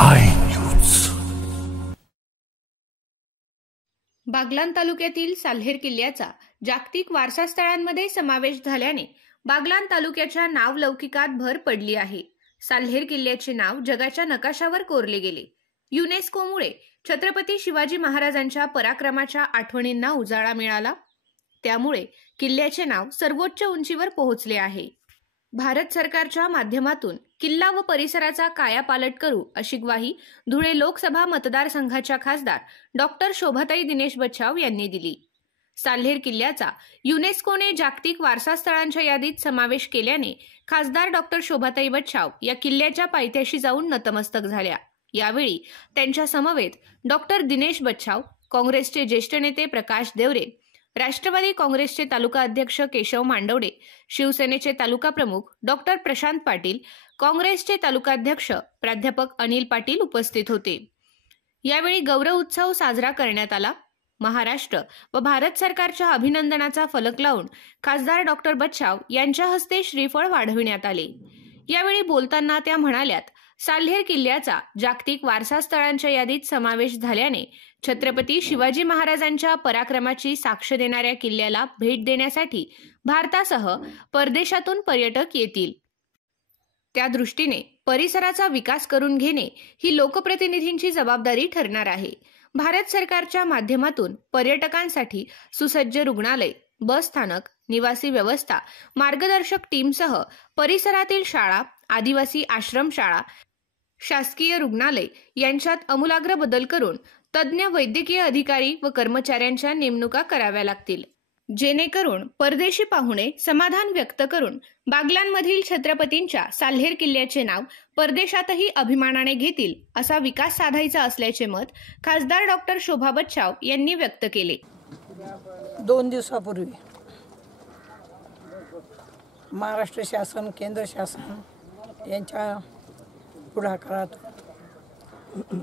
I news. Baglan तालुक्यातील साल्हेर किल्ल्याचा जागतिक वारसा स्थळांमध्ये समावेश झाल्याने बागलाण तालुक्याच्या नावलौकिकात भर पडली आहे. साल्हेर किल्ल्याचे नाव जगाच्या नकाशावर कोरले गेले. युनेस्कोमुळे छत्रपती शिवाजी महाराजांच्या पराक्रमाच्या आठवणींना उजाळा मिळाला. त्यामुळे किल्ल्याचे नाव सर्वोच्च उंचीवर पोहोचले आहे. भारत सरकारच्या माध्यमातून किल्ला व परिसराचा कायापालट करू अशी ग्वाही धुळे लोकसभा मतदारसंघाच्या खासदार डॉक्टर शोभाताई दिनेश बच्छाव यांनी दिली. साल्हेर किल्ल्याचा युनेस्कोने जागतिक वारसा स्थळांच्या यादीत समावेश केल्याने खासदार डॉक्टर शोभाताई बच्छाव या किल्ल्याच्या पायथ्याशी जाऊन नतमस्तक झाल्या. यावेळी त्यांच्या समवेत डॉक्टर दिनेश बच्छाव, काँग्रेसचे ज्येष्ठ नेते प्रकाश देवरे, राष्ट्रवादी काँग्रेसचे तालुका अध्यक्ष केशव मांडवडे, शिवसेनेचे तालुका प्रमुख डॉक्टर प्रशांत पाटील, काँग्रेसचे तालुकाध्यक्ष प्राध्यापक अनिल पाटील उपस्थित होते. यावेळी गौरव उत्सव साजरा करण्यात आला. महाराष्ट्र व भारत सरकारच्या अभिनंदनाचा फलक लावून खासदार डॉक्टर बच्छाव यांच्या हस्ते श्रीफळ वाढविण्यात आले. यावेळी बोलताना त्या म्हणाल्यात, साल्हेर किल्ल्याचा जागतिक वारसा स्थळांच्या यादीत समावेश झाल्याने छत्रपती शिवाजी महाराजांच्या पराक्रमाची साक्ष देणाऱ्या किल्ल्याला भेट देण्यासाठी भारतासह परदेशातून पर्यटक येतील. त्या दृष्टीने परिसराचा विकास करून घेणे ही लोकप्रतिनिधींची जबाबदारी ठरणार आहे. भारत सरकारच्या माध्यमातून पर्यटकांसाठी सुसज्ज रुग्णालय, बस स्थानक, निवासी व्यवस्था, मार्गदर्शक टीमसह परिसरातील शाळा, आदिवासी आश्रमशाळा, शासकीय रुग्णालय यांच्यात आमूलाग्र बदल करून तज्ज्ञ वैद्यकीय अधिकारी व कर्मचाऱ्यांच्या नेमणुका कराव्या लागतील, जेणेकरून परदेशी पाहुणे समाधान व्यक्त करून बागलाणमधील छत्रपतींच्या साल्हेर किल्ल्याचे नाव परदेशातही अभिमानाने घेतील, असा विकास साधायचा असल्याचे मत खासदार डॉक्टर शोभा बच्छाव यांनी व्यक्त केले. 2 दिवसापूर्वी महाराष्ट्र शासन, केंद्र शासन यांच्या पुढाकारात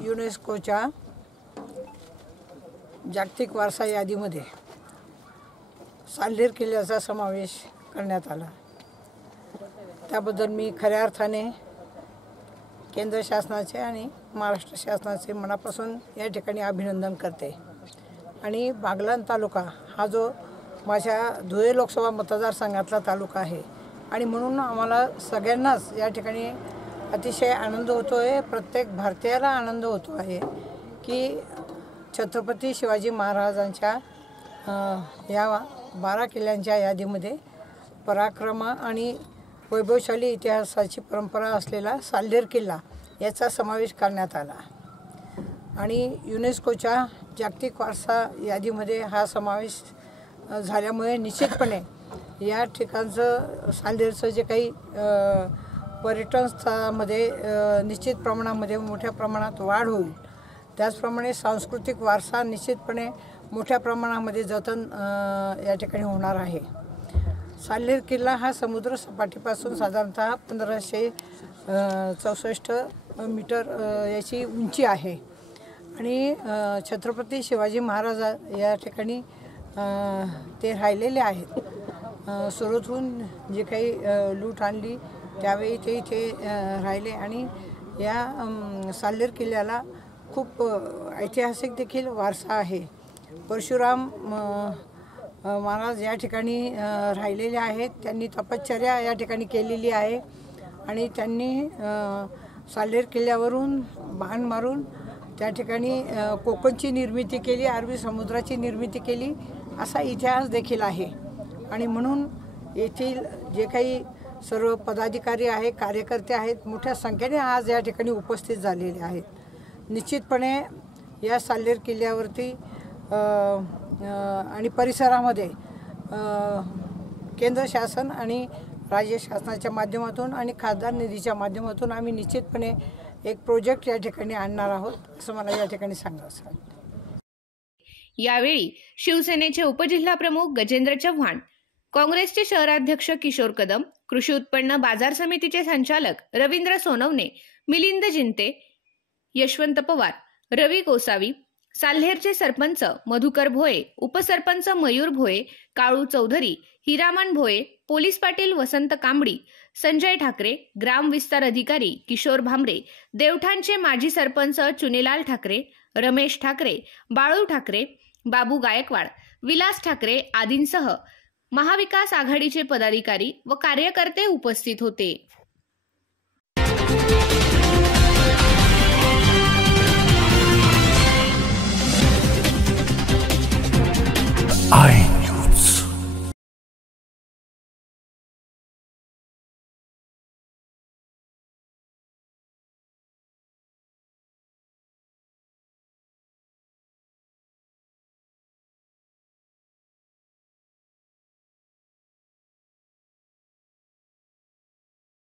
युनेस्कोच्या जागतिक वारसा यादीमध्ये साल्हेर किल्ल्याचा समावेश करण्यात आला. त्याबद्दल मी खऱ्या अर्थाने केंद्र शासनाचे आणि महाराष्ट्र शासनाचे मनापासून या ठिकाणी अभिनंदन करते. आणि बागलाण तालुका हा जो माझ्या धुळे लोकसभा मतदारसंघातला तालुका आहे आणि म्हणून आम्हाला सगळ्यांनाच या ठिकाणी अतिशय आनंद होतो आहे. प्रत्येक भारतीयाला आनंद होतो आहे की छत्रपती शिवाजी महाराजांच्या या 12 किल्ल्यांच्या यादीमध्ये पराक्रम आणि वैभवशाली इतिहासाची परंपरा असलेला साल्हेर किल्ला याचा समावेश करण्यात आला. आणि युनेस्कोच्या जागतिक वारसा यादीमध्ये हा समावेश झाल्यामुळे निश्चितपणे या ठिकाणचं साल्हेरचं जे काही पर्यटन स्थळामध्ये निश्चित प्रमाणामध्ये मोठ्या प्रमाणात वाढ होईल. त्याचप्रमाणे सांस्कृतिक वारसा निश्चितपणे मोठ्या प्रमाणामध्ये जतन या ठिकाणी होणार आहे. साल्हेर किल्ला हा समुद्र सपाटीपासून साधारणतः 1564 मीटर याची उंची आहे. आणि छत्रपती शिवाजी महाराज या ठिकाणी ते राहिलेले आहेत. सुरतहून जे काही लूट आणली त्यावेळी ते इथे राहिले. आणि या साल्हेर किल्ल्याला खूप ऐतिहासिक देखील वारसा आहे. परशुराम महाराज या ठिकाणी राहिलेले आहेत. त्यांनी तपश्चर्या या ठिकाणी केलेली आहे आणि त्यांनी साल्हेर किल्ल्यावरून बाण मारून त्या ठिकाणी कोकणची निर्मिती केली, अरबी समुद्राची निर्मिती केली, असा इतिहास देखील आहे. आणि म्हणून येथील जे काही सर्व पदाधिकारी आहेत, कार्यकर्ते आहेत, मोठ्या संख्येने आज या ठिकाणी उपस्थित झालेले आहेत. निश्चितपणे या साल्हेर किल्ल्यावरती आणि परिसरामध्ये केंद्र शासन आणि राज्य शासनाच्या माध्यमातून आणि खासदार निधीच्या माध्यमातून आम्ही निश्चितपणे एक प्रोजेक्ट या ठिकाणी आणणार आहोत, असं मला या ठिकाणी सांगायचं आहे. यावेळी शिवसेनेचे उपजिल्हाप्रमुख गजेंद्र चव्हाण, काँग्रेसचे शहराध्यक्ष किशोर कदम, कृषी उत्पन्न बाजार समितीचे संचालक रवींद्र सोनवणे, मिलिंद जिंते, यशवंत पवार, रवी गोसावी, साल्हेरचे सरपंच मधुकर भोये, उपसरपंच मयूर भोये, काळू चौधरी, हिरामण भोये, पोलीस पाटील वसंत कांबडी, संजय ठाकरे, ग्राम विस्तार अधिकारी किशोर भामरे, देवठाणचे माजी सरपंच चुनीलाल ठाकरे, रमेश ठाकरे, बाळू ठाकरे, बाबू गायकवाड, विलास ठाकरे आदींसह महाविकास आघाडीचे पदाधिकारी व कार्यकर्ते उपस्थित होते. I